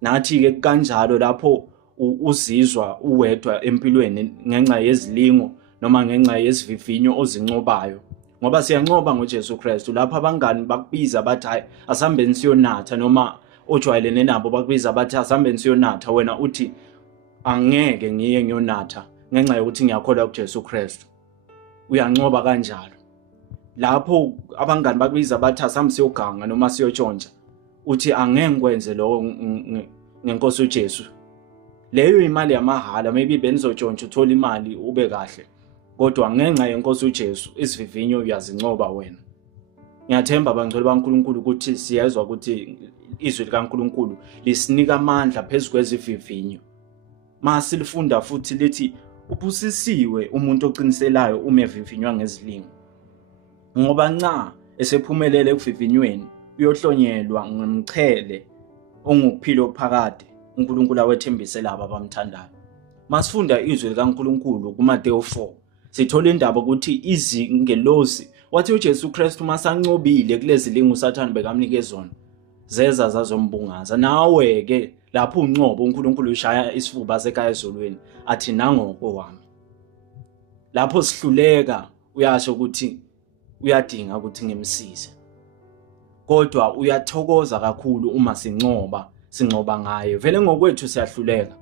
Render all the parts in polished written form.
Nathi-ke kanjalo lapho uzizwa uwedwa empilweni ngenxa yezilingo noma ngenxa yesivivinyo ozincobayo, ngoba siyancoba ngoJesu Kristu. Lapho abangani bakubiza bathi hayi asihambeni siyonatha, noma ojwayelene nabo bakubiza bathi asihambeni siyonatha, wena uthi angeke ngiye ngiyonatha ngenxa yokuthi ngiyakholwa kuJesu Kristu. Uyancoba kanjalo. Lapho abangani bakubiza bathi asihambe siyoganga noma siyotshontsha, uthi angeke ngikwenze lokho ngenkosi uJesu. Leyo imali yamahala, maybe benizotshontsha uthola imali ube kahle, kodwa ngenxa yenkosi uJesu isivivinyo uyazincoba wena. Ngiyathemba bangcwele baNkulunkulu ukuthi siyezwa ukuthi izwi likaNkulunkulu lisinika amandla phezu kwezivivinyo. Masilifunda futhi lithi ubusisiwe umuntu oqiniselayo uma evivinywa ngezilingo, ngoba nca esephumelele ekuvivinyweni uyohlonyelwa ngomchele ongukuphila okuphakade uNkulunkulu awethembise labo abamthandayo. Masifunda izwi likaNkulunkulu kuMateyu 4, sithola indaba ukuthi izingelosi wathi uJesu Kristu masancobile kulezi lingo uSathane bekamnike zona, zeza zazombungaza. Nawe-ke lapho uncobo uNkulunkulu ushaya isifuba sekhaya ezulwini athi nangoko wami. Lapho sihluleka uyasho ukuthi uyadinga ukuthi ngimsize, kodwa uyathokoza kakhulu uma sincoba ngaye. Vele ngokwethu siyahluleka,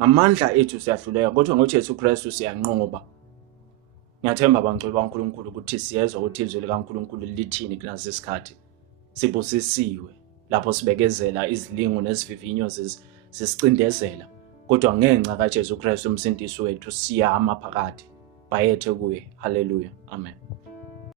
ngamandla ethu siyahluleka, kodwa ngoJesu Kristu siyanqoba. Ngiyathemba bangcwele baNkulunkulu ukuthi siyezwa ukuthi izwi likaNkulunkulu lithini kulesi sikhathi. Sibusisiwe lapho sibekezela izilingo nesivivinyo sisicindezela, kodwa ngenxa kaJesu Kristu umsindisi wethu siyama phakathi bayethe kuye. Haleluya, amen.